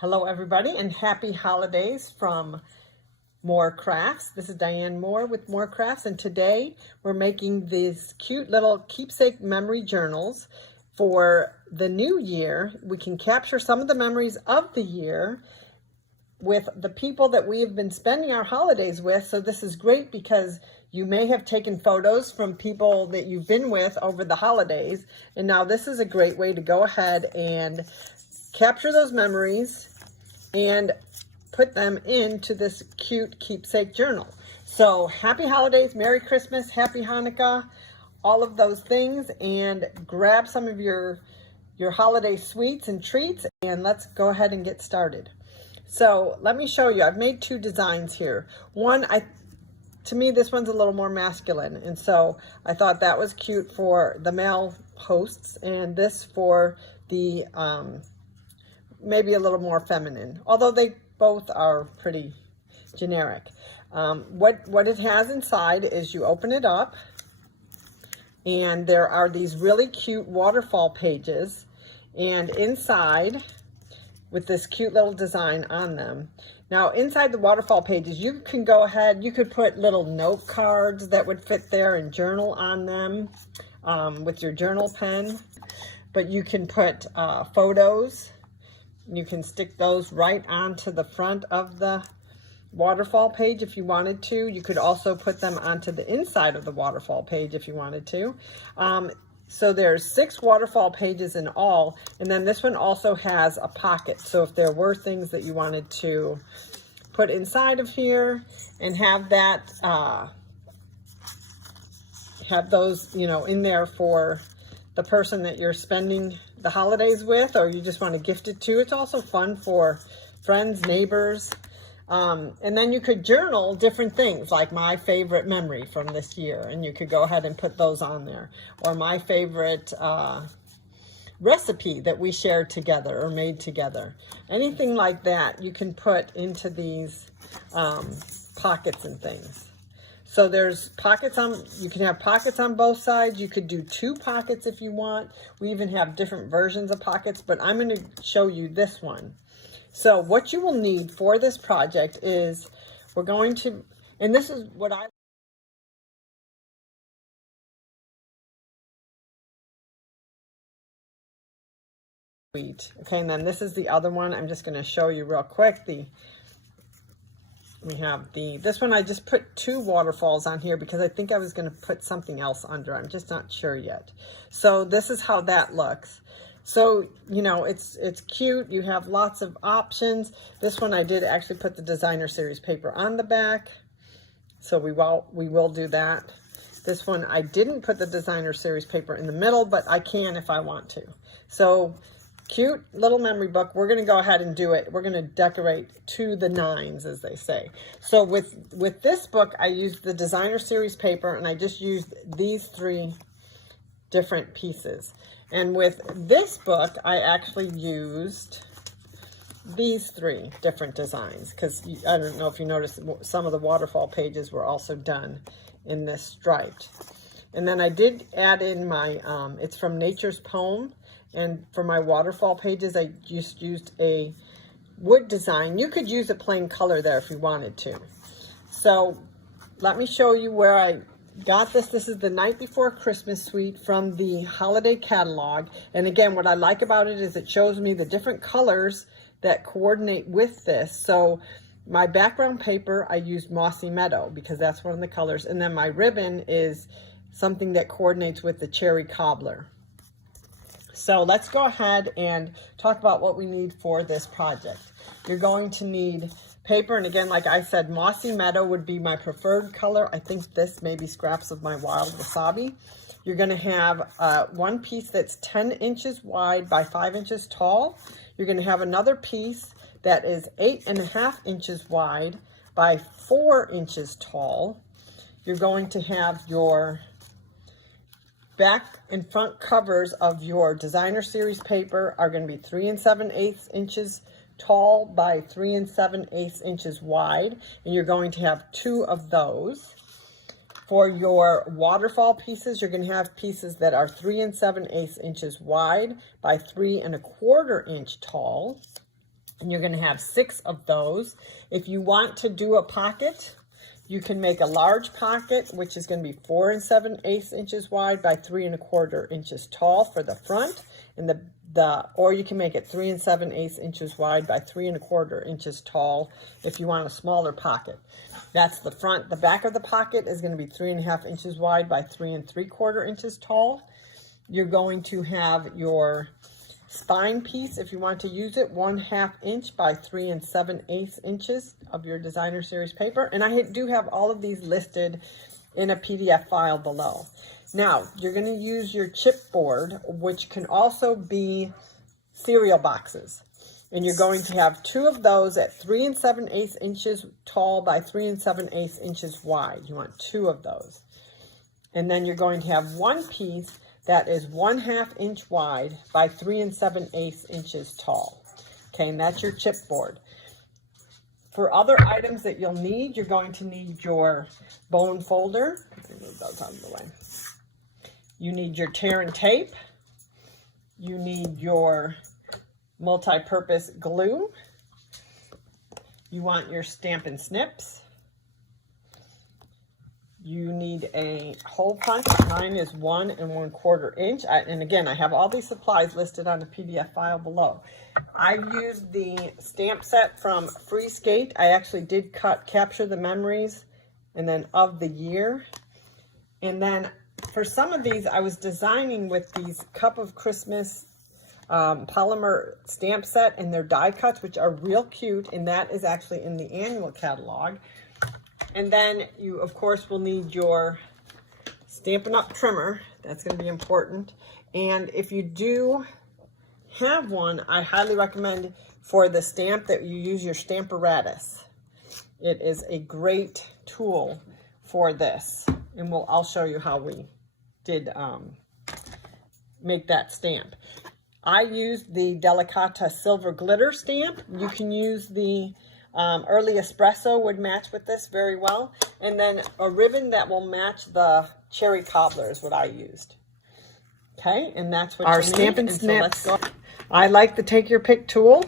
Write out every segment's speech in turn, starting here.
Hello everybody and happy holidays from More Crafts. This is Diane Moore with More Crafts, and today we're making these cute little keepsake memory journals for the new year. We can capture some of the memories of the year with the people that we have been spending our holidays with. So this is great because you may have taken photos from people that you've been with over the holidays, and now this is a great way to go ahead and capture those memories and put them into this cute keepsake journal. So happy holidays, Merry Christmas, Happy Hanukkah, all of those things, and grab some of your holiday sweets and treats, and let's go ahead and get started. So let me show you. I've made two designs here. One, to me, this one's a little more masculine, and so I thought that was cute for the male hosts, and this for the maybe a little more feminine, although they both are pretty generic. What it has inside is you open it up, and there are these really cute waterfall pages, and inside with this cute little design on them. Now inside the waterfall pages, you can go ahead, you could put little note cards that would fit there and journal on them with your journal pen, but you can put photos. You can stick those right onto the front of the waterfall page if you wanted to. You could also put them onto the inside of the waterfall page if you wanted to. So there's 6 waterfall pages in all, and then this one also has a pocket. So if there were things that you wanted to put inside of here and have that, have those, in there for the person that you're spending the holidays with, or you just want to gift it to. It's also fun for friends, neighbors, and then you could journal different things, like my favorite memory from this year, and you could go ahead and put those on there, or my favorite recipe that we shared together or made together. Anything like that you can put into these pockets and things. So there's pockets you can have pockets on both sides. You could do 2 pockets if you want. We even have different versions of pockets, but I'm going to show you this one. So what you will need for this project is, we're going to, and this is what I okay, and then this is the other one. I'm just going to show you real quick. We have this one. I just put 2 waterfalls on here because I think I was going to put something else under. I'm just not sure yet. So this is how that looks. So, it's cute. You have lots of options. This one I did actually put the designer series paper on the back. So we will do that. This one I didn't put the designer series paper in the middle, but I can if I want to. So cute little memory book. We're going to go ahead and do it. We're going to decorate to the nines, as they say. So with this book, I used the designer series paper, and I just used these 3 different pieces. And with this book, I actually used these 3 different designs, because I don't know if you noticed, some of the waterfall pages were also done in this striped. And then I did add in my, it's from Nature's Poem. And for my waterfall pages, I just used a wood design. You could use a plain color there if you wanted to. So let me show you where I got this. This is the Night Before Christmas suite from the holiday catalog. And again, what I like about it is it shows me the different colors that coordinate with this. So my background paper, I used Mossy Meadow because that's one of the colors. And then my ribbon is something that coordinates with the Cherry Cobbler. So let's go ahead and talk about what we need for this project. You're going to need paper, and again, like I said, Mossy Meadow would be my preferred color. I think this may be scraps of my Wild Wasabi. You're going to have one piece that's 10 inches wide by 5 inches tall. You're going to have another piece that is 8.5 inches wide by 4 inches tall. You're going to have your back and front covers of your designer series paper are going to be 3 7/8 inches tall by 3 7/8 inches wide, and you're going to have 2 of those. For your waterfall pieces, you're going to have pieces that are 3 7/8 inches wide by 3 1/4 inch tall. And you're going to have 6 of those. If you want to do a pocket, you can make a large pocket, which is going to be 4 7/8 inches wide by 3 1/4 inches tall for the front, and or you can make it 3 7/8 inches wide by 3 1/4 inches tall if you want a smaller pocket. That's the front. The back of the pocket is going to be 3 1/2 inches wide by 3 3/4 inches tall. You're going to have your spine piece, if you want to use it, 1/2 inch by 3 7/8 inches of your designer series paper. And I do have all of these listed in a PDF file below. Now, you're going to use your chipboard, which can also be cereal boxes. And you're going to have 2 of those at 3 7/8 inches tall by 3 7/8 inches wide. You want 2 of those. And then you're going to have 1 piece that is 1/2 inch wide by 3 7/8 inches tall. Okay, and that's your chipboard. For other items that you'll need, you're going to need your bone folder. Let me move those out of the way. You need your tear and tape. You need your multi-purpose glue. You want your Stampin' Snips. You need a hole punch. Mine is 1 1/4 inch. And again, I have all these supplies listed on the PDF file below. I've used the stamp set from Free Skate. I actually did capture the memories and then of the year. And then for some of these, I was designing with these Cup of Christmas polymer stamp set and their die cuts, which are real cute. And that is actually in the annual catalog. And then you, of course, will need your Stampin' Up trimmer. That's going to be important. And if you do have one, I highly recommend for the stamp that you use your Stamparatus. It is a great tool for this. And I'll show you how we did make that stamp. I used the Delicata Silver Glitter stamp. You can use the Early Espresso would match with this very well. And then a ribbon that will match the Cherry Cobbler is what I used. Okay, and that's what our Stampin' Snips. So I like the Take Your Pick tool.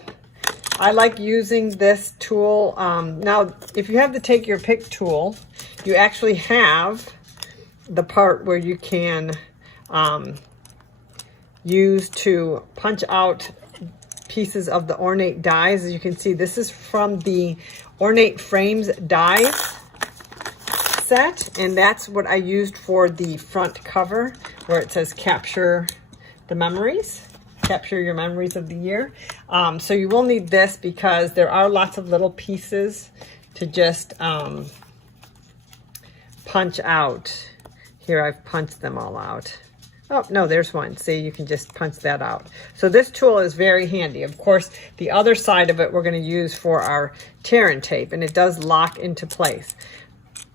I like using this tool. Now, if you have the Take Your Pick tool, you actually have the part where you can use to punch out pieces of the ornate dies. As you can see, this is from the Ornate Frames dies set, and that's what I used for the front cover where it says capture the memories, capture your memories of the year. So you will need this because there are lots of little pieces to just punch out. Here I've punched them all out. Oh, no, there's one. See, you can just punch that out. So this tool is very handy. Of course, the other side of it we're going to use for our tear and tape, and it does lock into place.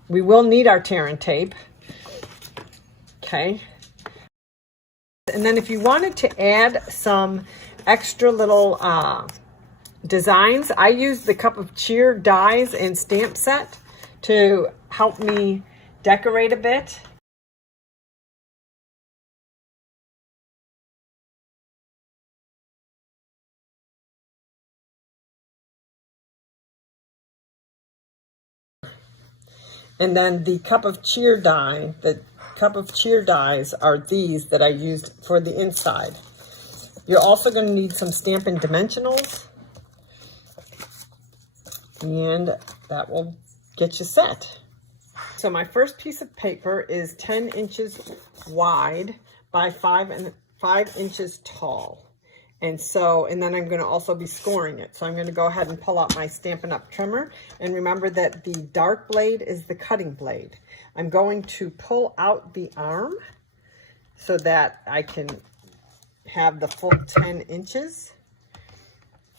We will need our tear and tape. Okay. And then if you wanted to add some extra little designs, I used the Cup of Cheer dies and stamp set to help me decorate a bit. And then the Cup of Cheer die, the Cup of Cheer dies are these that I used for the inside. You're also going to need some Stampin' Dimensionals, and that will get you set. So my first piece of paper is 10 inches wide by 5 inches tall. And then I'm going to also be scoring it. So I'm going to go ahead and pull out my Stampin' Up trimmer. And remember that the dark blade is the cutting blade. I'm going to pull out the arm so that I can have the full 10 inches.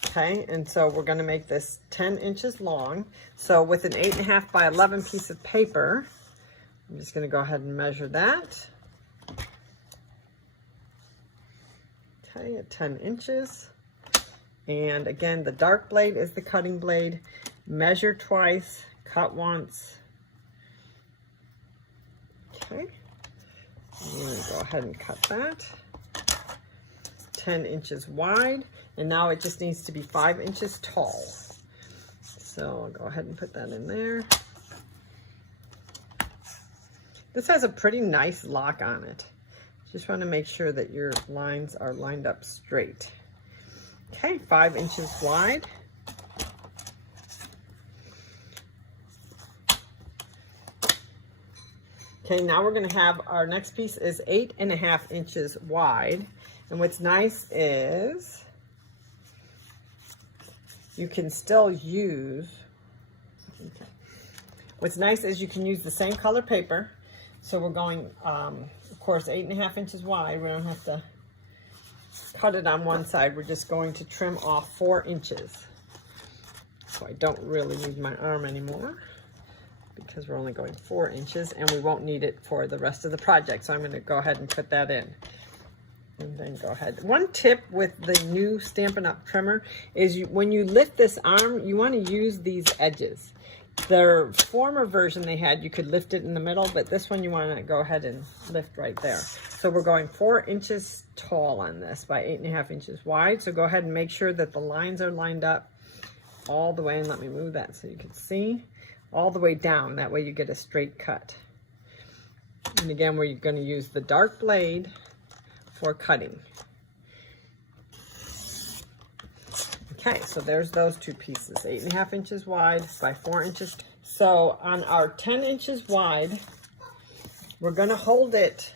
Okay, and so we're going to make this 10 inches long. So with an 8.5 by 11 piece of paper, I'm just going to go ahead and measure that. At 10 inches. And again, the dark blade is the cutting blade. Measure twice, cut once. Okay. I'm going to go ahead and cut that. 10 inches wide. And now it just needs to be 5 inches tall. So I'll go ahead and put that in there. This has a pretty nice lock on it. Just want to make sure that your lines are lined up straight. Okay, 5 inches wide. Okay, now we're going to have our next piece is 8.5 inches wide. And what's nice is you can still use, okay. What's nice is you can use the same color paper. So we're going, of course, 8.5 inches wide. We don't have to cut it on one side. We're just going to trim off 4 inches. So I don't really need my arm anymore because we're only going 4 inches and we won't need it for the rest of the project. So I'm going to go ahead and put that in. And then go ahead. One tip with the new Stampin' Up! Trimmer is when you lift this arm, you want to use these edges. Their former version they had, you could lift it in the middle, but this one you want to go ahead and lift right there. So we're going 4 inches tall on this by 8.5 inches wide. So go ahead and make sure that the lines are lined up all the way, and let me move that so you can see, all the way down. That way you get a straight cut. And again, we're going to use the dark blade for cutting. Okay, so there's those two pieces, 8.5 inches wide by 4 inches. So on our 10 inches wide, we're going to hold it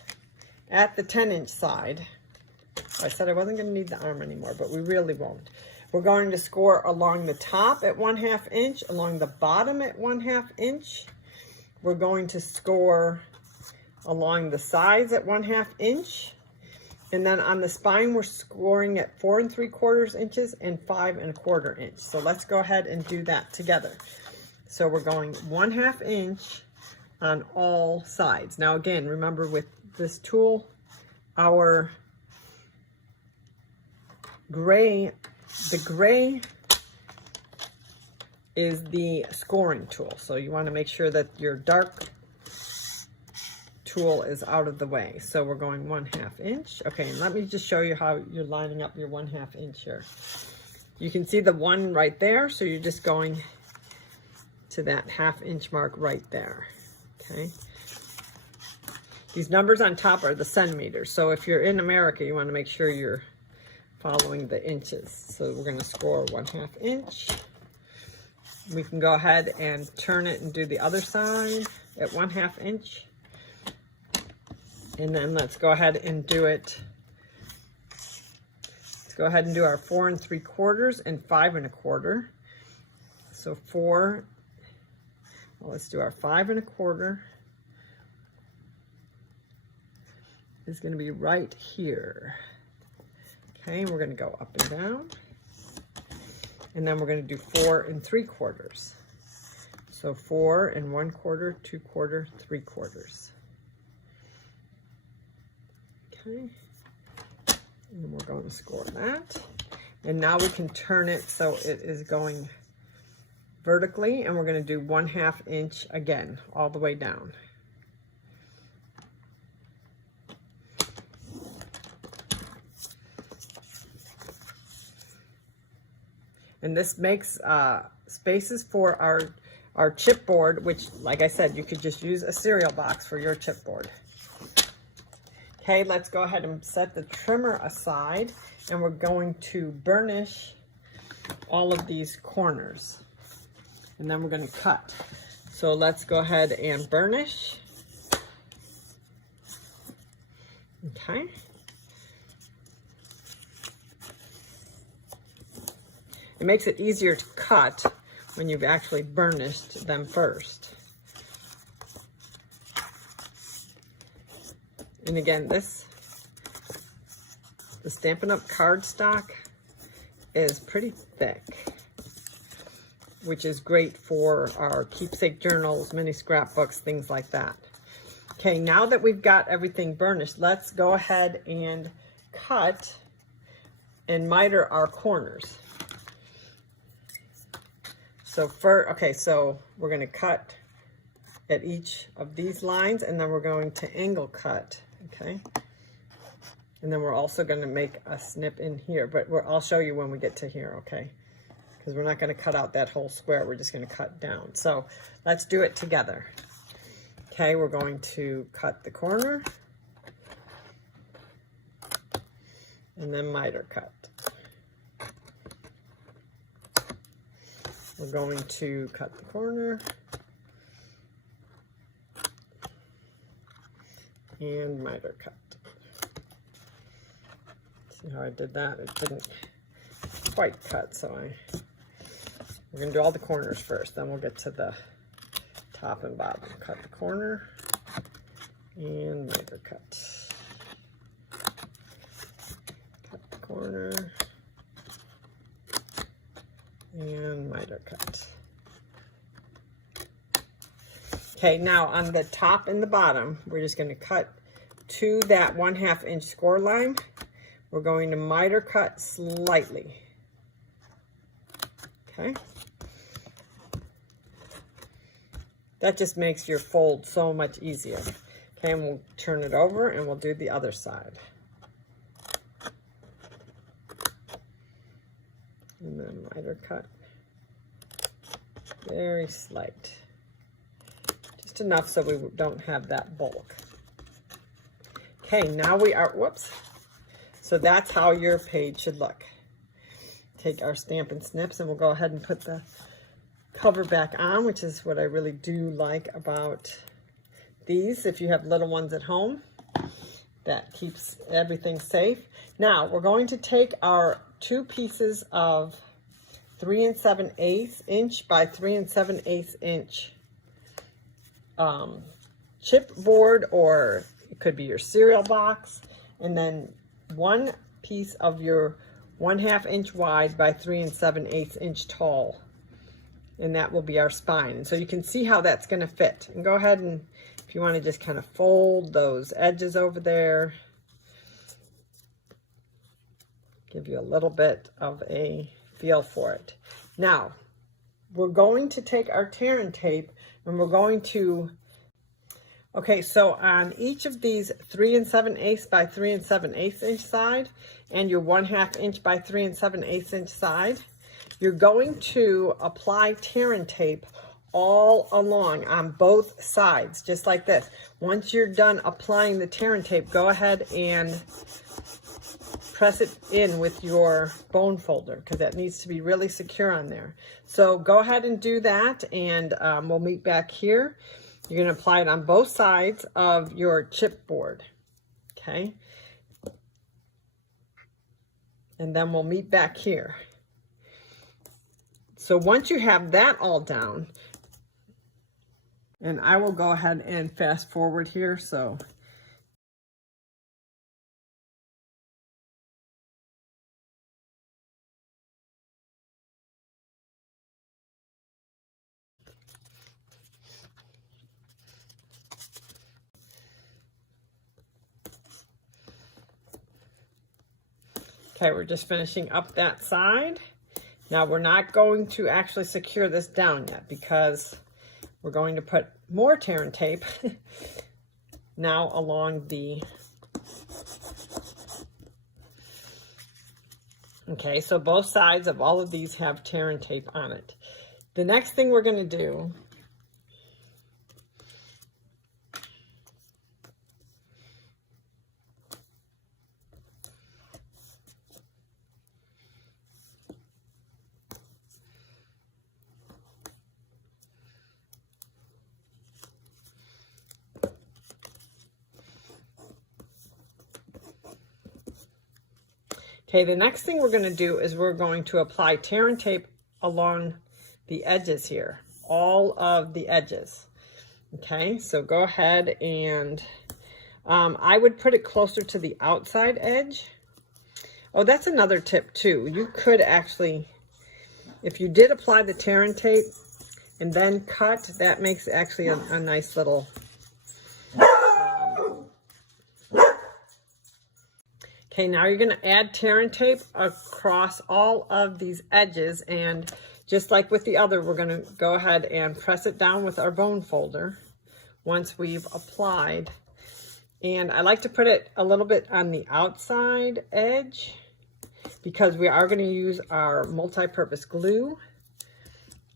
at the 10-inch side. I said I wasn't going to need the arm anymore, but we really won't. We're going to score along the top at 1/2 inch, along the bottom at 1/2 inch. We're going to score along the sides at 1/2 inch. And then on the spine, we're scoring at 4 3/4 inches and 5 1/4 inch. So let's go ahead and do that together. So we're going 1/2 inch on all sides. Now again, remember with this tool, our gray, the gray is the scoring tool. So you want to make sure that your dark tool is out of the way. So we're going 1/2 inch. Okay, and let me just show you how you're lining up your 1/2 inch here. You can see the one right there, so you're just going to that 1/2 inch mark right there. Okay. These numbers on top are the centimeters. So if you're in America, you want to make sure you're following the inches. So we're going to score 1/2 inch. We can go ahead and turn it and do the other side at 1/2 inch. And then let's go ahead and do it. Let's go ahead and do our 4 3/4 and 5 1/4. So well, let's do our 5 1/4 is going to be right here. Okay, we're going to go up and down. And then we're going to do 4 3/4. So 4 1/4, 2/4, 3/4. Okay, and we're going to score that. And now we can turn it so it is going vertically, and we're going to do 1/2 inch again, all the way down. And this makes spaces for our chipboard, which, like I said, you could just use a cereal box for your chipboard. Okay, let's go ahead and set the trimmer aside, and we're going to burnish all of these corners, and then we're going to cut. So let's go ahead and burnish. Okay. It makes it easier to cut when you've actually burnished them first. And again, the Stampin' Up! Cardstock is pretty thick, which is great for our keepsake journals, mini scrapbooks, things like that. Okay, now that we've got everything burnished, let's go ahead and cut and miter our corners. So so we're going to cut at each of these lines, and then we're going to angle cut. Okay, And then we're also going to make a snip in here, but I'll show you when we get to here, okay? Because we're not going to cut out that whole square. We're just going to cut down. So let's do it together. Okay, we're going to cut the corner and then miter cut. We're going to cut the corner and miter cut. See how I did that? It didn't quite cut, so we're going to do all the corners first, then we'll get to the top and bottom. Cut the corner and miter cut. Cut the corner and miter cut. Okay, now on the top and the bottom, we're just going to cut to that 1/2 inch score line. We're going to miter cut slightly. Okay. That just makes your fold so much easier. Okay, and we'll turn it over and we'll do the other side. And then miter cut. Very slight. Just enough so we don't have that bulk. Okay, now we are, whoops. So that's how your page should look. Take our Stampin' Snips and we'll go ahead and put the cover back on, which is what I really do like about these. If you have little ones at home, that keeps everything safe. Now we're going to take our 2 pieces of 3 7/8 inch by 3 7/8 inch chipboard, or it could be your cereal box, and then 1 piece of your 1/2 inch wide by 3 7/8 inch tall, and that will be our spine. And so you can see how that's going to fit. And go ahead and, if you want to just kind of fold those edges over there, give you a little bit of a feel for it. Now we're going to take our tear and tape and we're going to, okay, so on each of these 3 7/8 by 3 7/8 inch side and your 1/2 inch by 3 7/8 inch side, you're going to apply tear and tape all along on both sides, just like this. Once you're done applying the tear and tape, go ahead and press it in with your bone folder, because that needs to be really secure on there. So go ahead and do that, and we'll meet back here. You're going to apply it on both sides of your chipboard, okay? And then we'll meet back here. So once you have that all down, and I will go ahead and fast forward here, so okay, we're just finishing up that side. Now we're not going to actually secure this down yet, because we're going to put more tear and tape now along the, okay, so both sides of all of these have tear and tape on it. The next thing we're going to do okay, the next thing we're going to do is we're going to apply tear and tape along the edges here, all of the edges. Okay, so go ahead and I would put it closer to the outside edge. Oh, that's another tip too. You could actually, if you did apply the tear and tape and then cut, that makes actually a nice little okay, now you're going to add tear and tape across all of these edges, and just like with the other, we're going to go ahead and press it down with our bone folder once we've applied And I like to put it a little bit on the outside edge because we are going to use our multi-purpose glue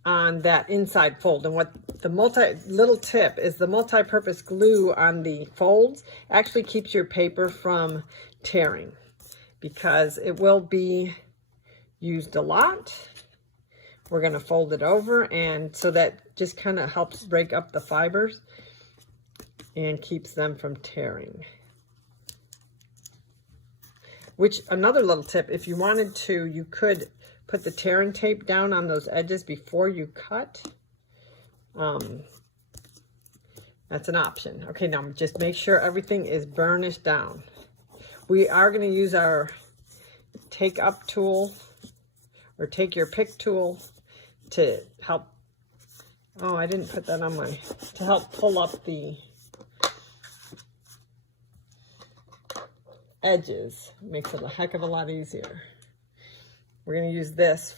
on that inside fold. And what the little tip is, the multi-purpose glue on the folds actually keeps your paper from tearing because it will be used a lot. We're going to fold it over, and so that just kind of helps break up the fibers and keeps them from tearing. Which, another little tip, if you wanted to, you could put the tearing tape down on those edges before you cut. That's an option. Okay, now just make sure everything is burnished down. We are going to use our take up tool or take your pick tool to help. Oh, I didn't put that on to help pull up the edges. It makes it a heck of a lot easier. We're going to use this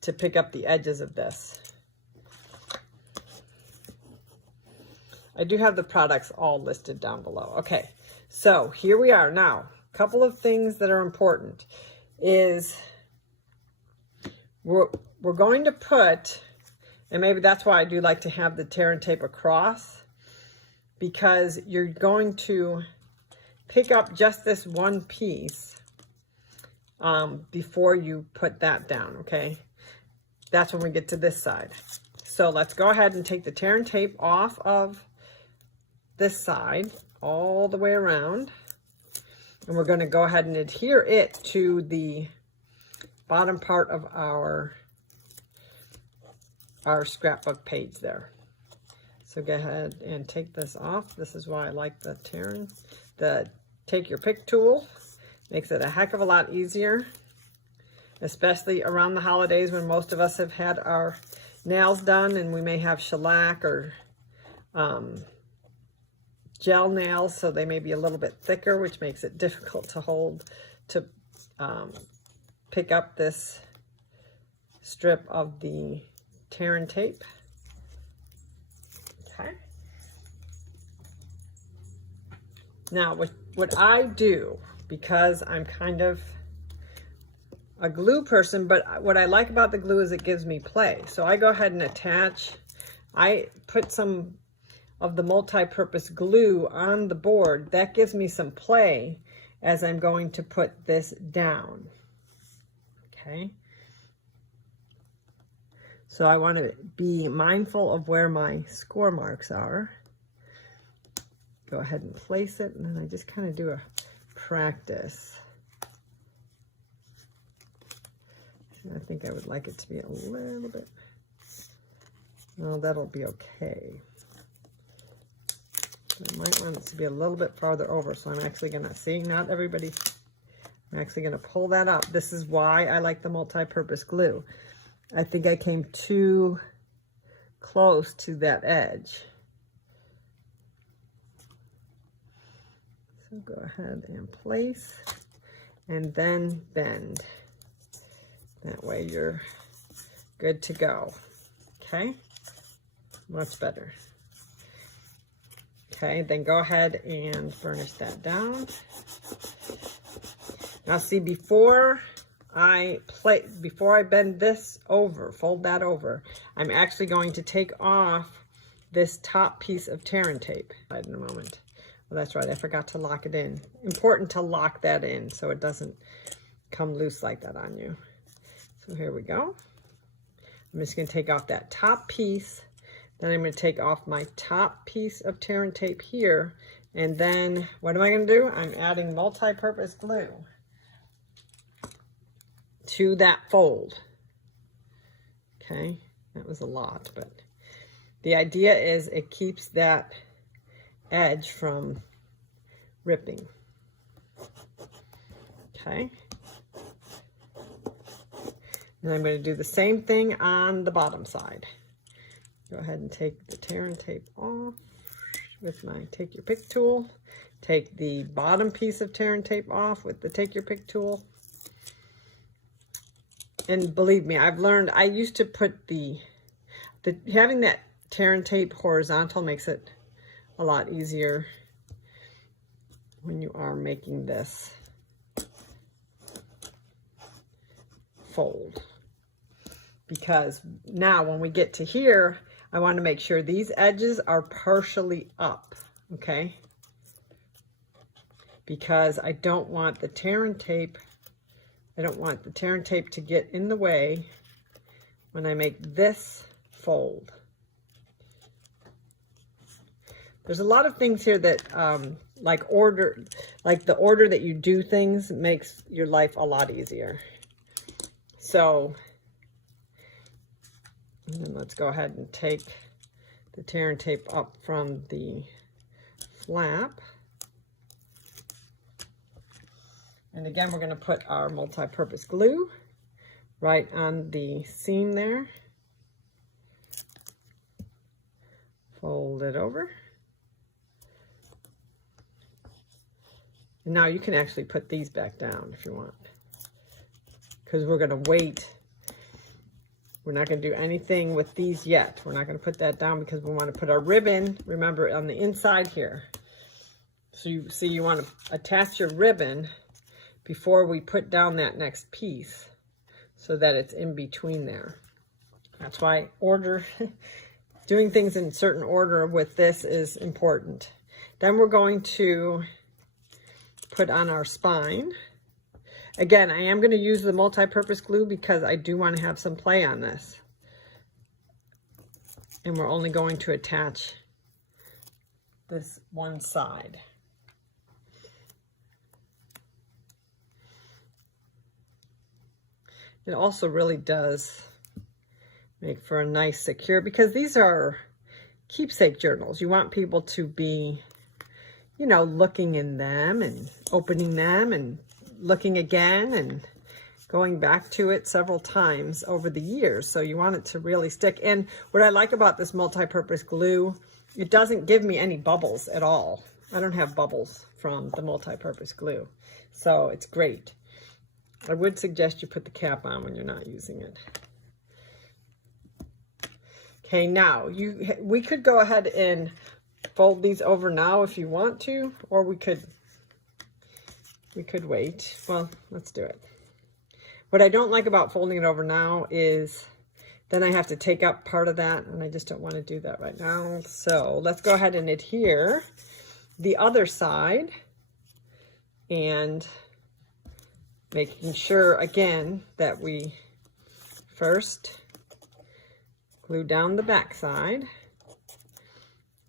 to pick up the edges of this. I do have the products all listed down below. Okay, so here we are now. A couple of things that are important is we're going to put, and maybe that's why I do like to have the tear and tape across, because you're going to pick up just this one piece before you put that down, okay? That's when we get to this side. So let's go ahead and take the tear and tape off of this side all the way around. And we're going to go ahead and adhere it to the bottom part of our scrapbook page there. So go ahead and take this off. This is why I like the tearing. The take your pick tool makes it a heck of a lot easier, especially around the holidays when most of us have had our nails done and we may have shellac or gel nails, so they may be a little bit thicker, which makes it difficult to pick up this strip of the tear and tape. Okay. Now, what I do, because I'm kind of a glue person, but what I like about the glue is it gives me play. So I go ahead and attach, I put some of the multi-purpose glue on the board. That gives me some play as I'm going to put this down. Okay. So I want to be mindful of where my score marks are. Go ahead and place it, and then I just kind of do a practice. I think I would like it to be a little bit, well, that'll be okay. I might want it to be a little bit farther over, so I'm actually going to, see, not everybody, I'm actually going to pull that up. This is why I like the multi-purpose glue. I think I came too close to that edge. So go ahead and place, and then bend. That way you're good to go. Okay? Much better. Okay, then go ahead and burnish that down. Now see, before I bend this over, fold that over, I'm actually going to take off this top piece of tear and tape. In a moment. Well, that's right, I forgot to lock it in. Important to lock that in so it doesn't come loose like that on you. So here we go. I'm just going to take off that top piece. Then I'm going to take off my top piece of tear and tape here. And then what am I going to do? I'm adding multi-purpose glue to that fold. Okay, that was a lot, but the idea is it keeps that edge from ripping. Okay. And I'm going to do the same thing on the bottom side. Go ahead and take the tear and tape off with my take your pick tool. Take the bottom piece of tear and tape off with the take your pick tool. And believe me, I've learned, I used to put having that tear and tape horizontal makes it a lot easier when you are making this fold. Because now when we get to here, I want to make sure these edges are partially up, okay? Because I don't want the tear and tape, to get in the way when I make this fold. There's a lot of things here that, like the order that you do things makes your life a lot easier. So, and then let's go ahead and take the tear and tape up from the flap. And again, we're going to put our multi-purpose glue right on the seam there. Fold it over. And now you can actually put these back down if you want, because we're going to wait. We're not going to do anything with these yet. We're not going to put that down because we want to put our ribbon, remember, on the inside here. So you see, you want to attach your ribbon before we put down that next piece so that it's in between there. That's why doing things in certain order with this is important. Then we're going to put on our spine. Again, I am going to use the multi-purpose glue because I do want to have some play on this. And we're only going to attach this one side. It also really does make for a nice secure, because these are keepsake journals. You want people to be, you know, looking in them and opening them and looking again and going back to it several times over the years. So you want it to really stick. And what I like about this multi-purpose glue, it doesn't give me any bubbles at all. I don't have bubbles from the multi-purpose glue. So it's great. I would suggest you put the cap on when you're not using it. Okay, now we could go ahead and fold these over now if you want to, or we could wait. Well, let's do it. What I don't like about folding it over now is then I have to take up part of that, and I just don't want to do that right now. So let's go ahead and adhere the other side, and making sure again that we first glue down the back side,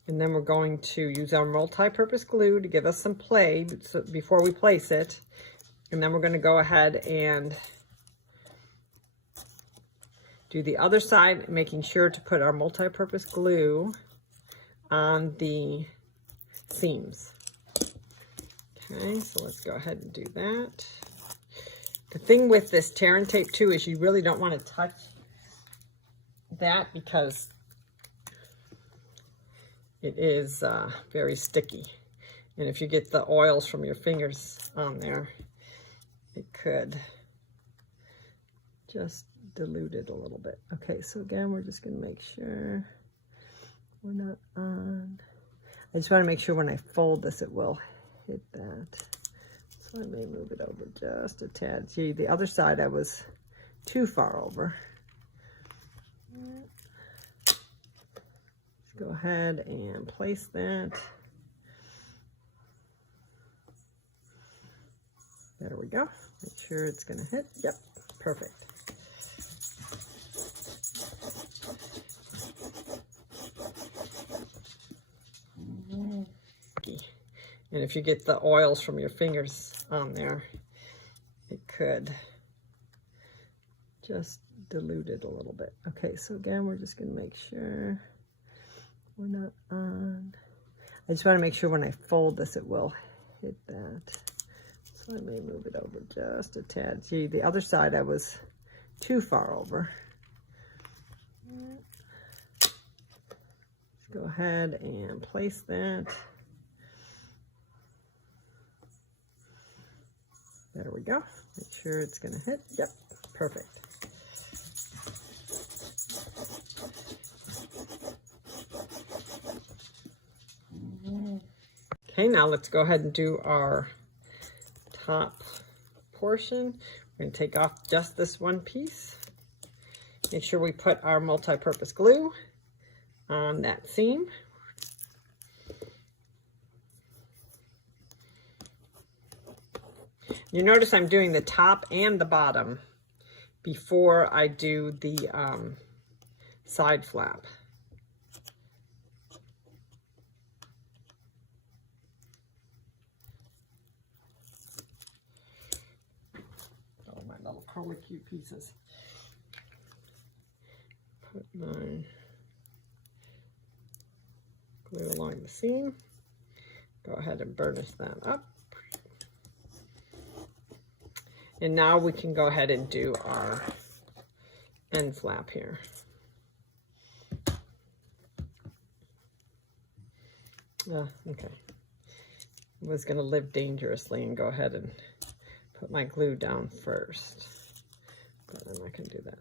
and then we're going to use our multi-purpose glue to give us some play before we place it. And then we're going to go ahead and do the other side, making sure to put our multi-purpose glue on the seams. Okay, so let's go ahead and do that. The thing with this tear and tape too is you really don't want to touch that because it is very sticky. And if you get the oils from your fingers on there, it could just dilute it a little bit. Okay, so again, we're just going to make sure we're not on. I just want to make sure when I fold this, it will hit that. So I may move it over just a tad. See, the other side I was too far over. Let's go ahead and place that. There we go. Make sure it's going to hit. Yep, perfect. And if you get the oils from your fingers on there, it could just dilute it a little bit. Okay, so again, we're just going to make sure we're not on. I just want to make sure when I fold this, it will hit that. So I may move it over just a tad. See, the other side I was too far over. Let's go ahead and place that. There we go. Make sure it's going to hit. Yep, perfect. Okay, now let's go ahead and do our top portion. We're going to take off just this one piece. Make sure we put our multi-purpose glue on that seam. You notice I'm doing the top and the bottom before I do the side flap. Oh, my little curly cute pieces. Put my glue along the seam. Go ahead and burnish that up. And now we can go ahead and do our end flap here. Okay. I was going to live dangerously and go ahead and put my glue down first, but I'm not going to do that.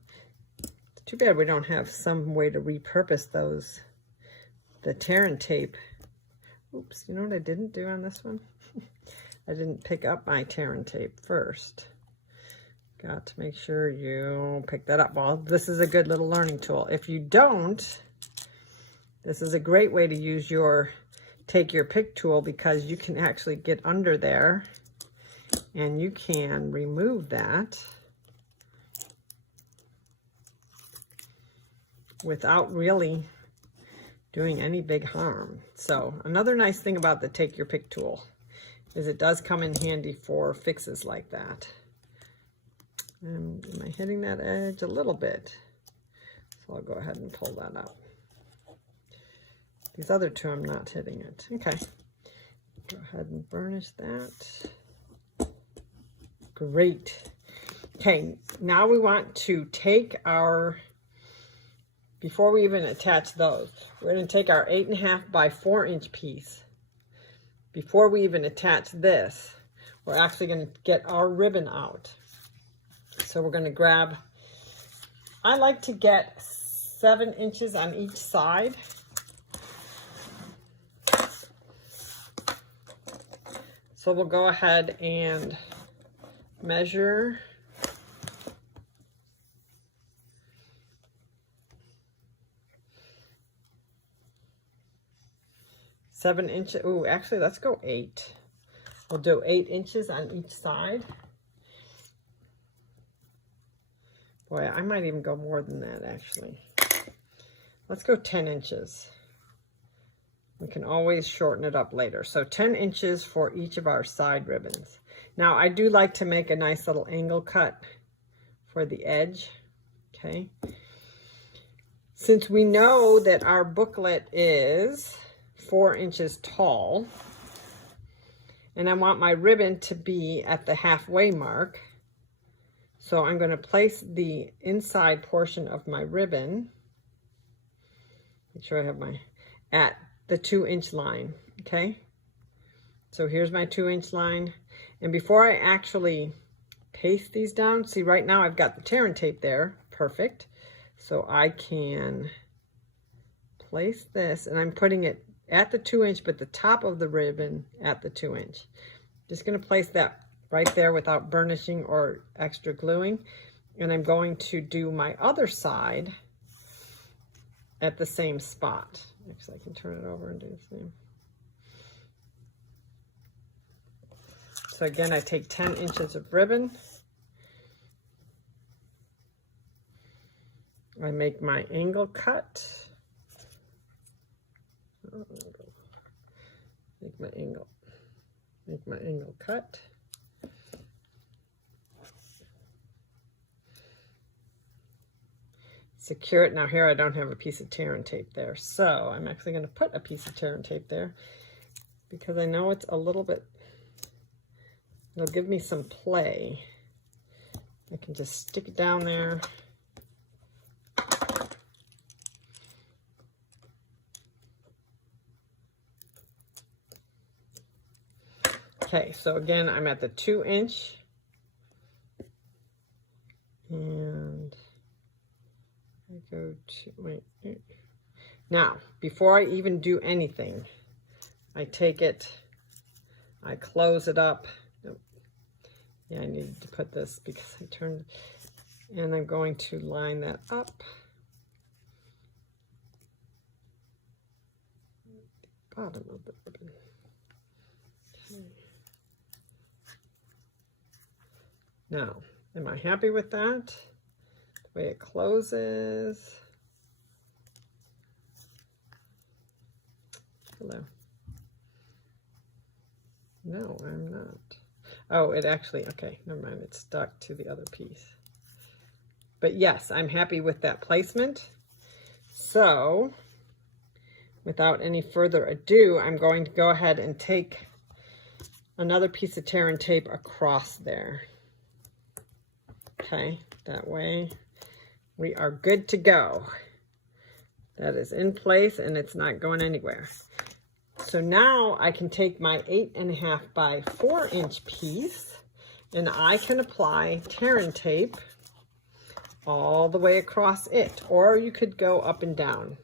It's too bad we don't have some way to repurpose those, the tear and tape. Oops, you know what I didn't do on this one? I didn't pick up my tear and tape first. Got to make sure you pick that up. Well, this is a good little learning tool. If you don't, this is a great way to use your take your pick tool, because you can actually get under there and you can remove that without really doing any big harm. So another nice thing about the take your pick tool is it does come in handy for fixes like that. And am I hitting that edge a little bit? So I'll go ahead and pull that up. These other two, I'm not hitting it. Okay. Go ahead and burnish that. Great. Okay, now we want to take our, before we even attach those, we're going to take our 8.5 by 4 inch piece. Before we even attach this, we're actually going to get our ribbon out. So we're going to grab, I like to get 7 inches on each side. So we'll go ahead and measure. Seven inches. Oh, actually, let's go 8. We'll do 8 inches on each side. Boy, I might even go more than that, actually. Let's go 10 inches. We can always shorten it up later. So 10 inches for each of our side ribbons. Now, I do like to make a nice little angle cut for the edge. Okay. Since we know that our booklet is 4 inches tall, and I want my ribbon to be at the halfway mark, so I'm going to place the inside portion of my ribbon, make sure I have my, at the 2 inch line. Okay, so here's my 2 inch line, and before I actually paste these down, see right now I've got the tear and tape there, perfect. So I can place this, and I'm putting it at the 2 inch, but the top of the ribbon at the 2 inch. Just going to place that right there without burnishing or extra gluing. And I'm going to do my other side at the same spot. Actually, I can turn it over and do the same. So again, I take 10 inches of ribbon. I make my angle cut. Make my angle cut. Secure it. Now here I don't have a piece of tear and tape there, so I'm actually going to put a piece of tear and tape there because I know it's a little bit, it'll give me some play. I can just stick it down there. Okay, so again, I'm at the 2 inch, and I go to, wait, now, before I even do anything, I take it I close it up. Nope. Yeah, I needed to put this because I turned, and I'm going to line that up. Bottom of the ribbon. Okay. Now, am I happy with that? The way it closes. Hello. No, I'm not. Oh, it actually, okay, never mind. It's stuck to the other piece. But yes, I'm happy with that placement. So, without any further ado, I'm going to go ahead and take another piece of tear and tape across there. Okay, that way we are good to go. That is in place and it's not going anywhere. So now I can take my 8.5 by 4 inch piece and I can apply tear and tape all the way across it, or you could go up and down.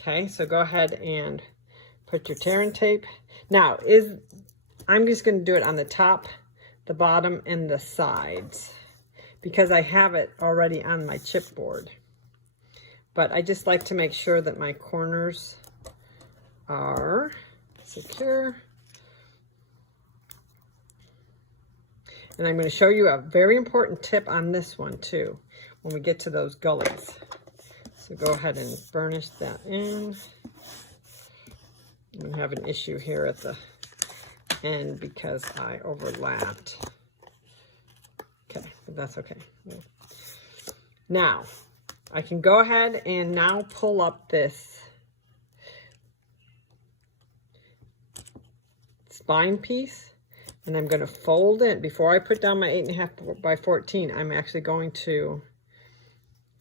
Okay, so go ahead and put your tear and tape. Now, I'm just going to do it on the top, the bottom, and the sides because I have it already on my chipboard. But I just like to make sure that my corners are secure. And I'm going to show you a very important tip on this one too when we get to those gullies. So go ahead and burnish that in. I'm going to have an issue here at the end because I overlapped. Okay, but that's okay. Now, I can go ahead and now pull up this spine piece, and I'm going to fold it. Before I put down my 8.5 by 14, I'm actually going to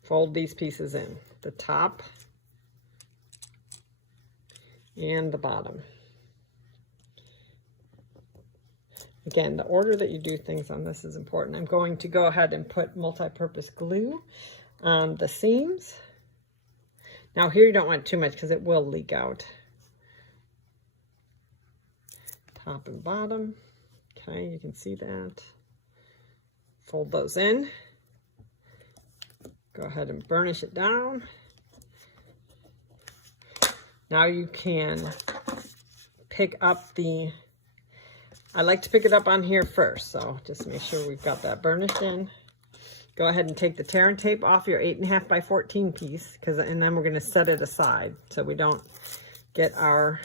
fold these pieces in, the top and the bottom. Again, the order that you do things on this is important. I'm going to go ahead and put multi-purpose glue on the seams. Now here you don't want too much because it will leak out. Top and bottom. Okay, you can see that. Fold those in. Go ahead and burnish it down. Now you can pick up the, I like to pick it up on here first, so just make sure we've got that burnished in. Go ahead and take the tear and tape off your 8.5 by 14 piece, and then we're going to set it aside so we don't get our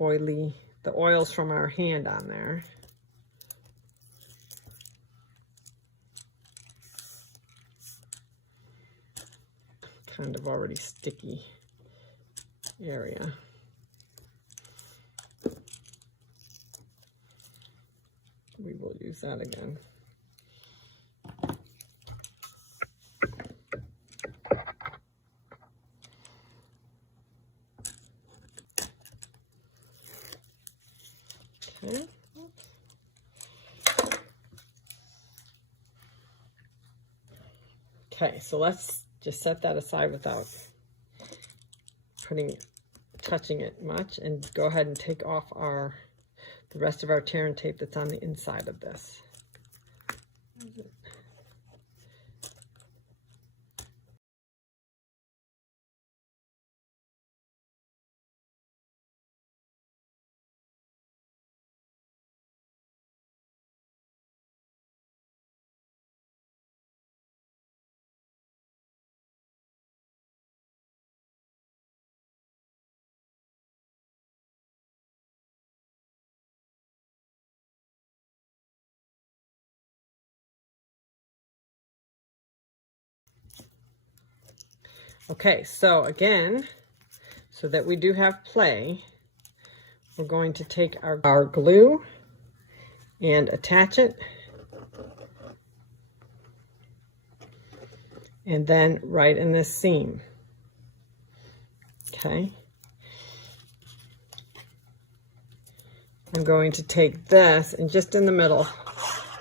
the oils from our hand on there. Kind of already sticky area. We will use that again. Okay. Okay, so let's just set that aside without touching it much, and go ahead and take off the rest of our tear and tape that's on the inside of this. Okay, so again, so that we do have play, we're going to take our glue and attach it, and then right in this seam. Okay. I'm going to take this and just in the middle,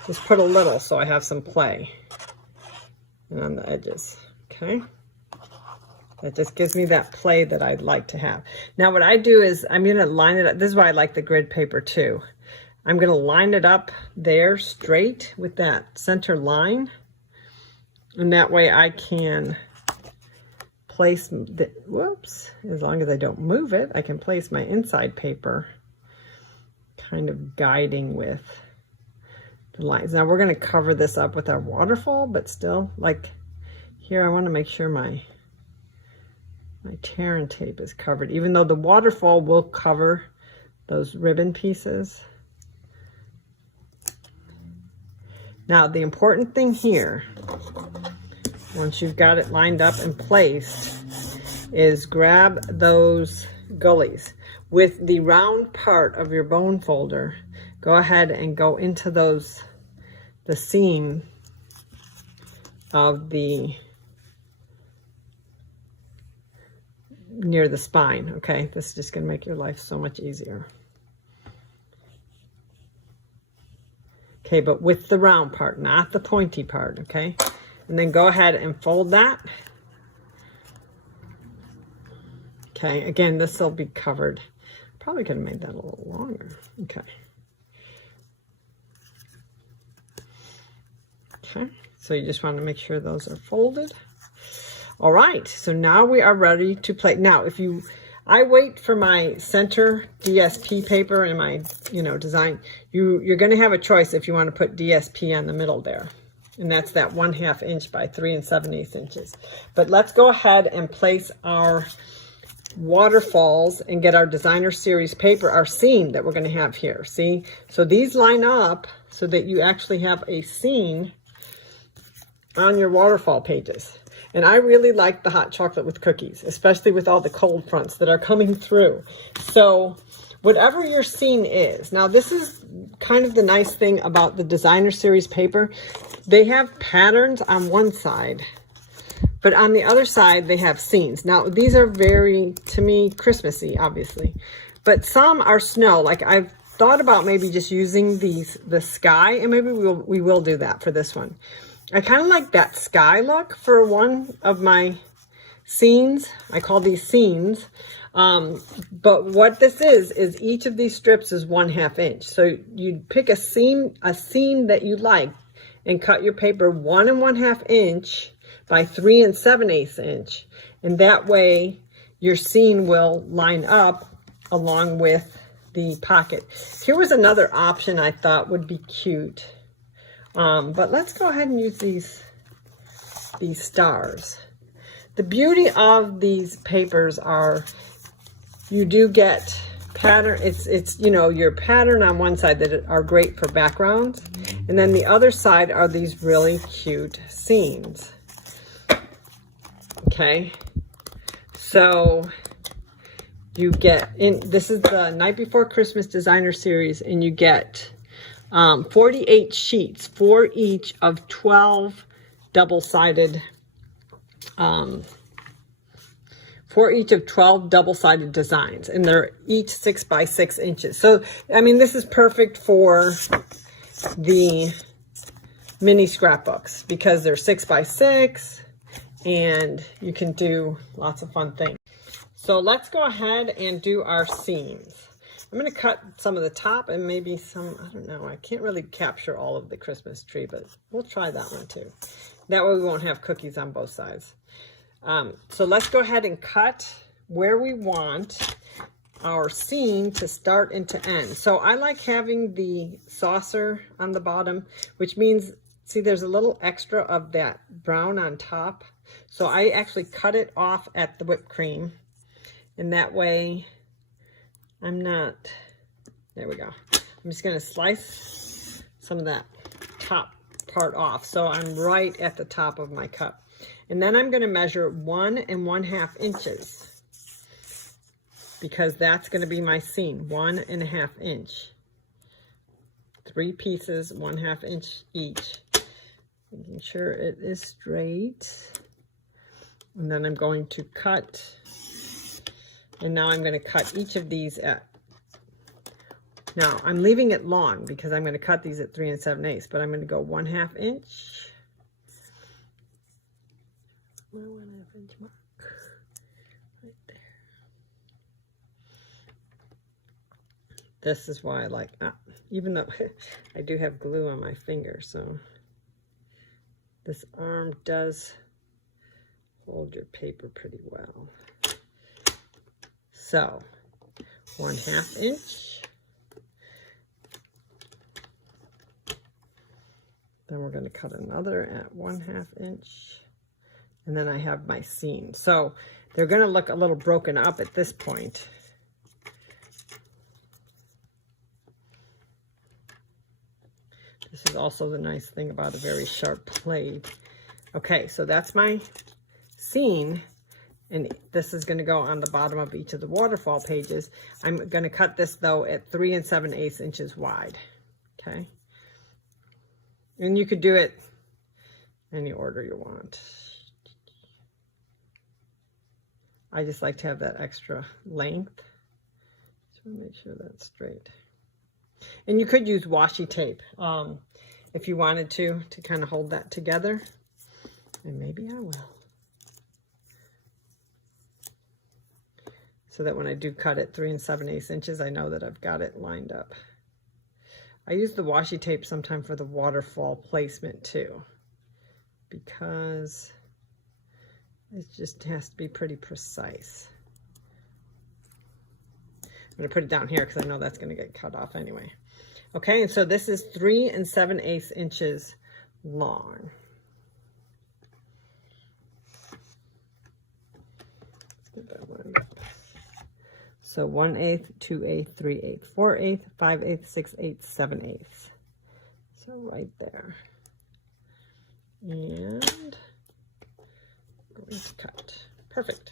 just put a little so I have some play, and on the edges. Okay. That just gives me that play that I'd like to have. Now what I do is I'm going to line it up. This is why I like the grid paper too. I'm going to line it up there straight with that center line. And that way I can place the, whoops, as long as I don't move it, I can place my inside paper kind of guiding with the lines. Now we're going to cover this up with our waterfall, but still, like here, I want to make sure my tear and tape is covered, even though the waterfall will cover those ribbon pieces. Now the important thing here, once you've got it lined up and placed, is grab those gullies. With the round part of your bone folder, go ahead and go into those, the seam of the, near the spine, okay? This is just gonna make your life so much easier. Okay, but with the round part, not the pointy part, okay? And then go ahead and fold that. Okay, again, this will be covered. Probably could have made that a little longer. Okay. Okay, so you just want to make sure those are folded. All right, so now we are ready to play. Now, if you, I wait for my center DSP paper and my, design. You're going to have a choice if you want to put DSP on the middle there. And that's that 1/2 inch by 3 7/8 inches. But let's go ahead and place our waterfalls and get our designer series paper, our scene that we're going to have here. See, so these line up so that you actually have a scene on your waterfall pages. And I really like the hot chocolate with cookies, especially with all the cold fronts that are coming through. So whatever your scene is, now this is kind of the nice thing about the designer series paper. They have patterns on one side, but on the other side they have scenes. Now these are very, to me, Christmassy, obviously, but some are snow. Like I've thought about maybe just using the sky, and maybe we will do that for this one. I kind of like that sky look for one of my scenes. I call these scenes. But what this is each of these strips is 1/2 inch. So you'd pick a scene that you like and cut your paper 1 1/2 inch by 3 7/8 inch. And that way your scene will line up along with the pocket. Here was another option I thought would be cute. But let's go ahead and use these stars. The beauty of these papers are you do get pattern. It's your pattern on one side that are great for backgrounds, and then the other side are these really cute scenes. Okay, so you get in. This is the Night Before Christmas Designer Series, and you get 48 sheets for each of 12 double-sided designs, and they're each 6 by 6 inches. So I mean, this is perfect for the mini scrapbooks because they're 6 by 6 and you can do lots of fun things. So let's go ahead and do our seams. I'm going to cut some of the top and maybe some, I don't know, I can't really capture all of the Christmas tree, but we'll try that one too. That way we won't have cookies on both sides. So let's go ahead and cut where we want our scene to start and to end. So I like having the saucer on the bottom, which means, see, there's a little extra of that brown on top. So I actually cut it off at the whipped cream, and that way I'm not, there we go. I'm just going to slice some of that top part off so I'm right at the top of my cup. And then I'm going to measure 1 1/2 inches because that's going to be my scene, 1 1/2 inch. 3 pieces, 1/2 inch each. Making sure it is straight. And then I'm going to cut. And now I'm going to cut each of these at, now I'm leaving it long because I'm going to cut these at 3 7/8, but I'm going to go 1/2 inch. 1/2 inch mark. this is why I like, even though I do have glue on my finger, so this arm does hold your paper pretty well. So 1/2 inch. Then we're going to cut another at 1/2 inch. And then I have my seam. So they're going to look a little broken up at this point. This is also the nice thing about a very sharp blade. Okay, so that's my seam. And this is going to go on the bottom of each of the waterfall pages. I'm going to cut this, though, at 3 7/8 inches wide. Okay. And you could do it any order you want. I just like to have that extra length. Just want to make sure that's straight. And you could use washi tape if you wanted to kind of hold that together. And maybe I will. So that when I do cut it 3 7/8 inches, I know that I've got it lined up. I use the washi tape sometime for the waterfall placement too, because it just has to be pretty precise. I'm going to put it down here because I know that's going to get cut off anyway. Okay, and so this is 3 7/8 inches long. Let's get that lined up. So 1/8, 2/8, 3/8, 4/8, 5/8, 6/8, 7/8. So right there. And going to cut. Perfect.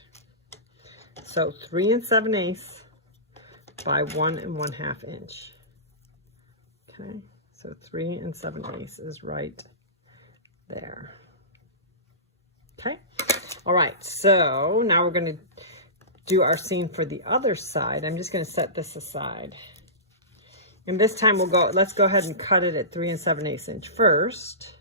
So 3 7/8 by 1 1/2 inch. Okay, so 3 7/8 is right there. Okay, all right, so now we're going to do our seam for the other side. I'm just going to set this aside. And this time let's go ahead and cut it at 3 7/8 inch first,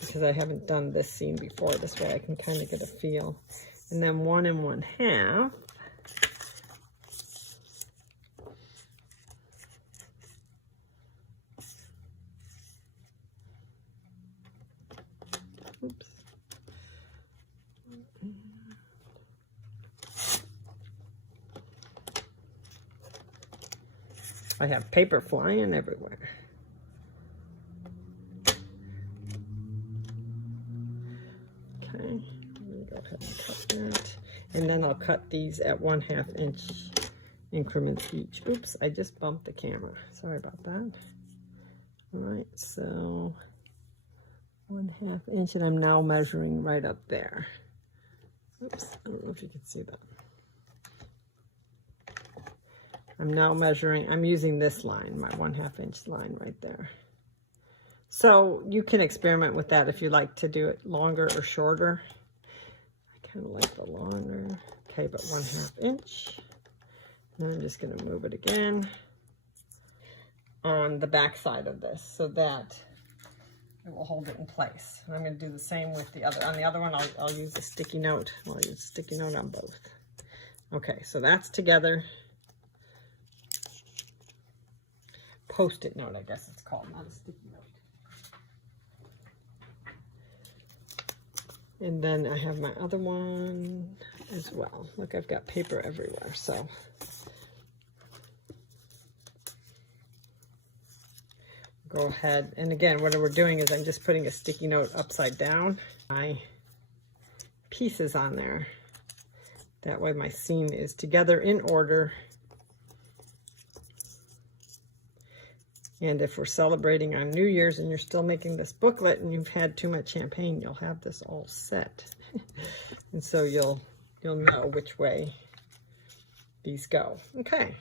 because I haven't done this seam before. This way I can kind of get a feel. And then 1 1/2. Oops. I have paper flying everywhere. Okay, I'm going to go ahead and cut that. And then I'll cut these at 1/2 inch increments each. Oops, I just bumped the camera. Sorry about that. All right, so 1/2 inch, and I'm now measuring right up there. Oops, I don't know if you can see that. I'm now measuring, I'm using this line, my 1/2 inch line right there. So you can experiment with that if you like to do it longer or shorter. I kind of like the longer. Okay, but 1/2 inch. And I'm just going to move it again on the back side of this so that it will hold it in place. And I'm going to do the same with the other. On the other one, I'll use a sticky note. I'll use a sticky note on both. Okay, so that's together. Post-it note, I guess it's called, not a sticky note. And then I have my other one as well. Look, I've got paper everywhere, so. Go ahead, and again, what we're doing is I'm just putting a sticky note upside down. My pieces on there. That way my seam is together in order. And if we're celebrating on New Year's and you're still making this booklet and you've had too much champagne, you'll have this all set. And so you'll know which way these go. Okay.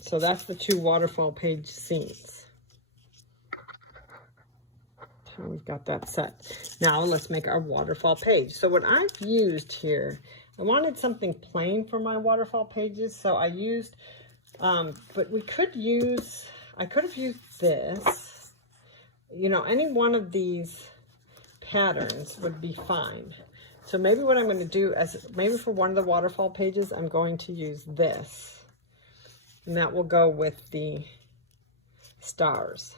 So that's the 2 waterfall page seams. So we've got that set. Now let's make our waterfall page. So what I've used here, I wanted something plain for my waterfall pages. So I used, but we could use, I could have used this, you know, any one of these patterns would be fine. So maybe what I'm going to do is, maybe for one of the waterfall pages, I'm going to use this. And that will go with the stars.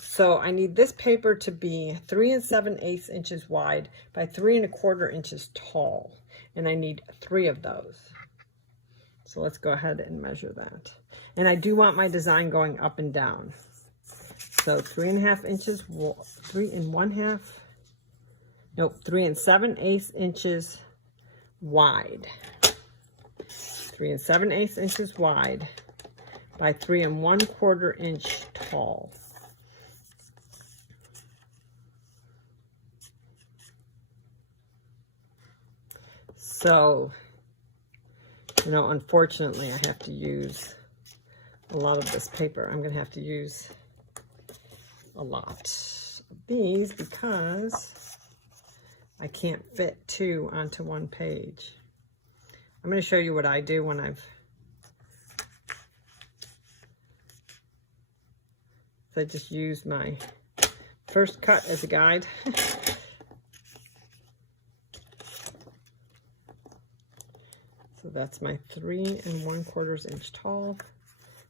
So I need this paper to be 3 7/8 inches wide by 3 1/4 inches tall. And I need 3 of those. So let's go ahead and measure that. And I do want my design going up and down. So 3 1/2 inches, 3 7/8 inches wide. 3 7/8 inches wide by 3 1/4 inch tall. So, you know, unfortunately, I have to use a lot of this paper. I'm going to have to use a lot of these because I can't fit 2 onto one page. I'm going to show you what I do when I just use my first cut as a guide. So that's my 3 1/4 inch tall,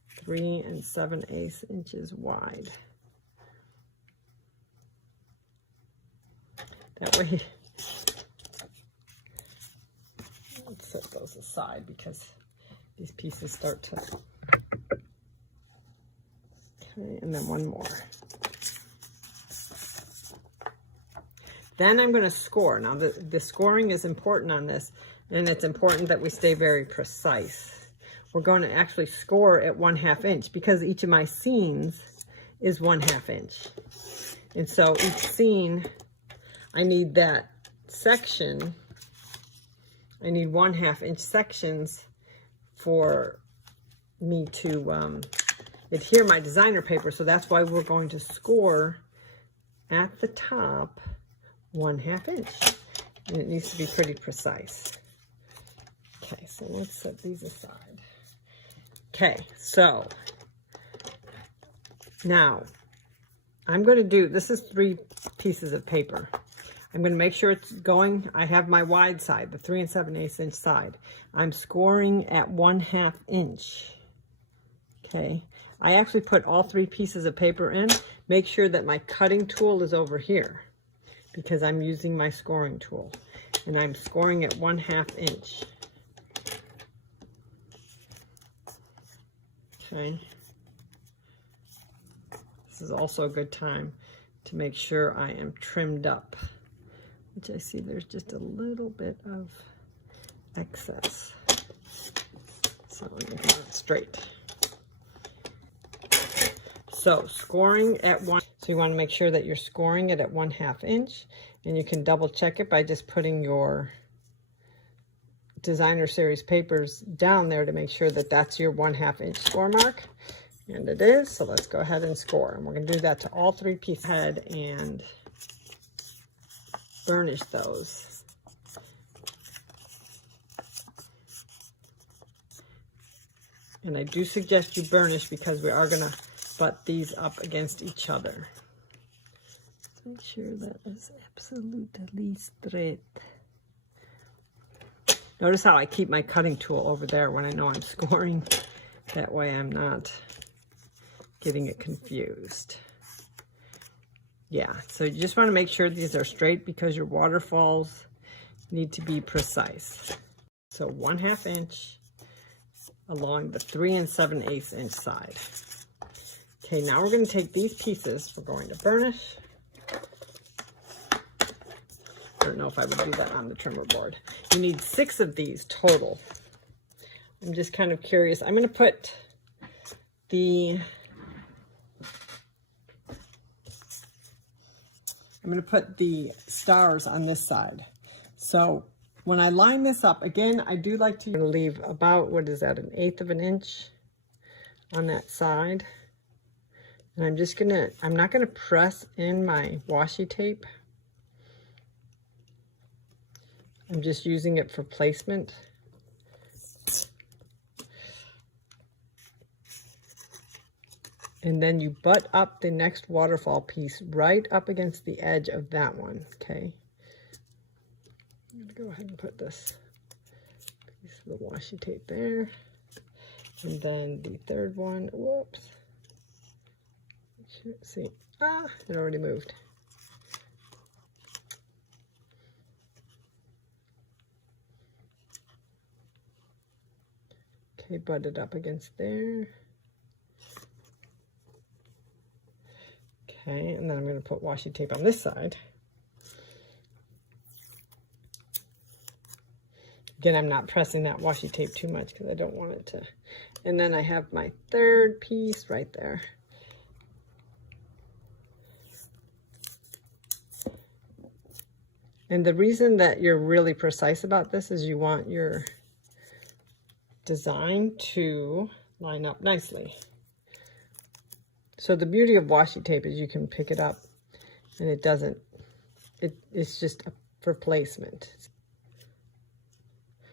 3 7/8 inches wide. That way, let's set those aside because these pieces start to, okay, and then one more. Then I'm going to score. Now the scoring is important on this, and it's important that we stay very precise. We're going to actually score at 1/2 inch because each of my scenes is 1/2 inch. And so each scene, I need that section, I need 1/2 inch sections for me to adhere my designer paper. So that's why we're going to score at the top 1/2 inch. And it needs to be pretty precise. Okay, so let's set these aside. Okay, so now I'm going to do, this is 3 pieces of paper. I'm going to make sure it's going, I have my wide side, the 3 7/8 inch side. I'm scoring at 1/2 inch. Okay, I actually put all 3 pieces of paper in. Make sure that my cutting tool is over here because I'm using my scoring tool. And I'm scoring at 1/2 inch. Okay. This is also a good time to make sure I am trimmed up, which I see there's just a little bit of excess. So I'm making that straight. So scoring at so you want to make sure that you're scoring it at 1/2 inch, and you can double check it by just putting your designer series papers down there to make sure that that's your 1/2 inch score mark. And it is, so let's go ahead and score. And we're going to do that to all 3 pieces. Head and burnish those. And I do suggest you burnish because we are going to butt these up against each other. Make sure that is absolutely straight. Notice how I keep my cutting tool over there when I know I'm scoring. That way I'm not getting it confused. Yeah, so you just want to make sure these are straight because your waterfalls need to be precise. So 1/2 inch along the 3 7/8 inch side. Okay, now we're going to take these pieces, we're going to burnish. I don't know if I would do that on the trimmer board. You need 6 of these total. I'm just kind of curious. I'm going to put the stars on this side. So when I line this up, again, I do like to leave about, what is that, 1/8 of an inch on that side. And I'm just gonna, I'm not gonna press in my washi tape. I'm just using it for placement. And then you butt up the next waterfall piece right up against the edge of that one, okay? I'm going to go ahead and put this piece of the washi tape there. And then the third one, whoops. Let's see. Ah, it already moved. Okay, butt it up against there. Okay, and then I'm going to put washi tape on this side. Again, I'm not pressing that washi tape too much because I don't want it to. And then I have my third piece right there. And the reason that you're really precise about this is you want your design to line up nicely. So the beauty of washi tape is you can pick it up and it doesn't, it's just for placement.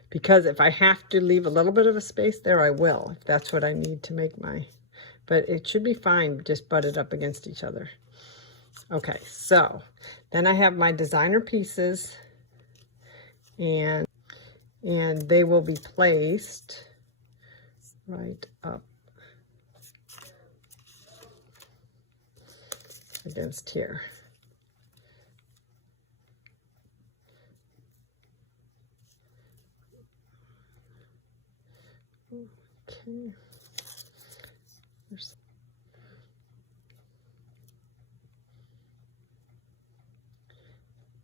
Because if I have to leave a little bit of a space there, I will, if that's what I need to make my, but it should be fine, just butt it up against each other. Okay, so then I have my designer pieces, and they will be placed right up against here. Okay.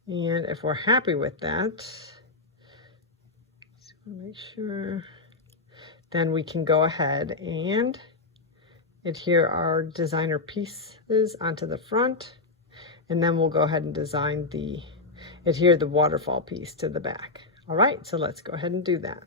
And if we're happy with that, just want to make sure, then we can go ahead and adhere our designer pieces onto the front, and then we'll go ahead and adhere the waterfall piece to the back. All right, so let's go ahead and do that.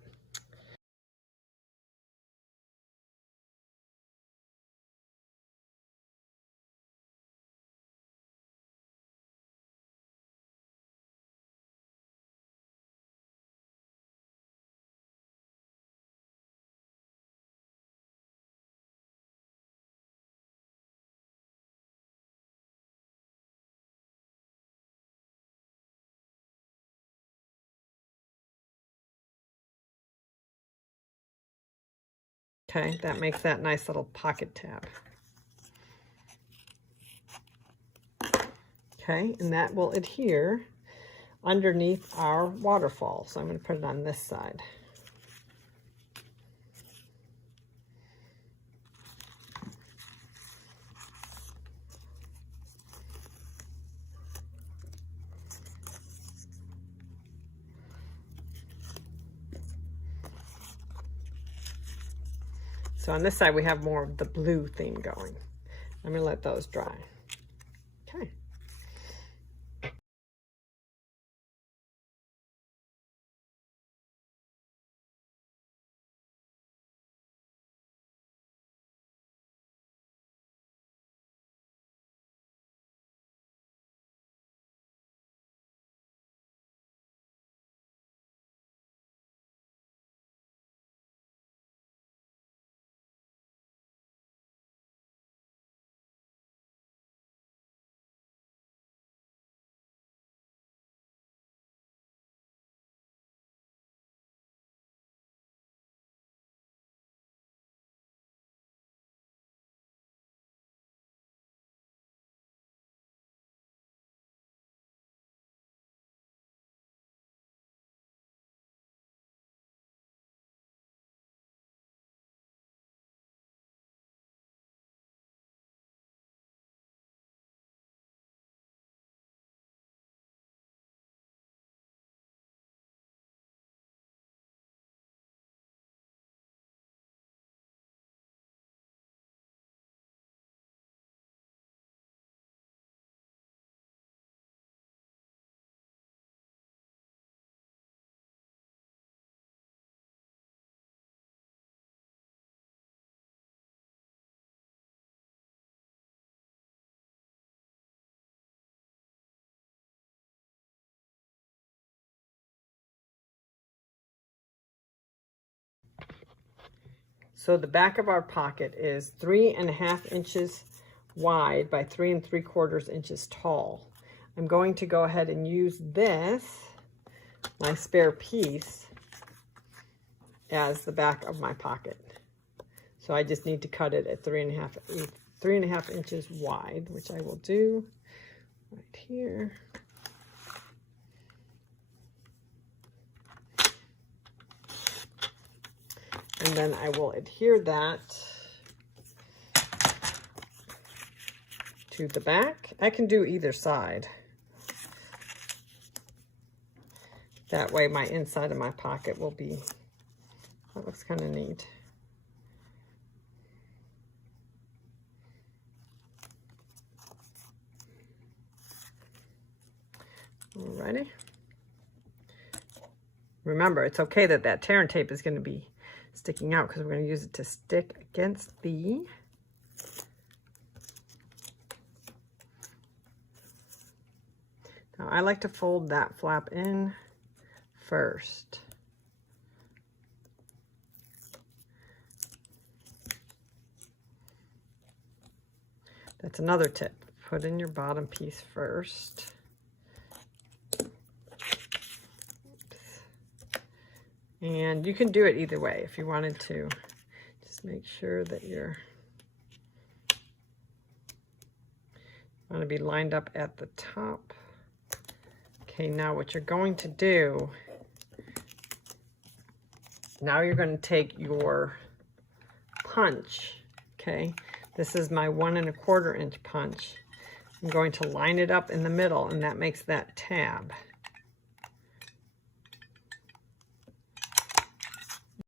Okay, that makes that nice little pocket tab. Okay, and that will adhere underneath our waterfall. So I'm going to put it on this side. So on this side, we have more of the blue theme going. I'm going to let those dry. Okay. So the back of our pocket is 3.5 inches wide by 3 3/4 inches tall. I'm going to go ahead and use this my spare piece as the back of my pocket. So I just need to cut it at 3.5 inches wide, which I will do right here. And then I will adhere that to the back. I can do either side. That way my inside of my pocket will be, that looks kind of neat. Alrighty. Remember, it's okay that that tear and tape is going to be sticking out because we're going to use it to stick against the Now I like to fold that flap in first. That's another tip. Put in your bottom piece first. And you can do it either way if you wanted to. Just make sure that you're want to be lined up at the top. Okay, now what you're going to do, now you're going to take your punch, okay? This is my 1 1/4 inch punch. I'm going to line it up in the middle, and that makes that tab.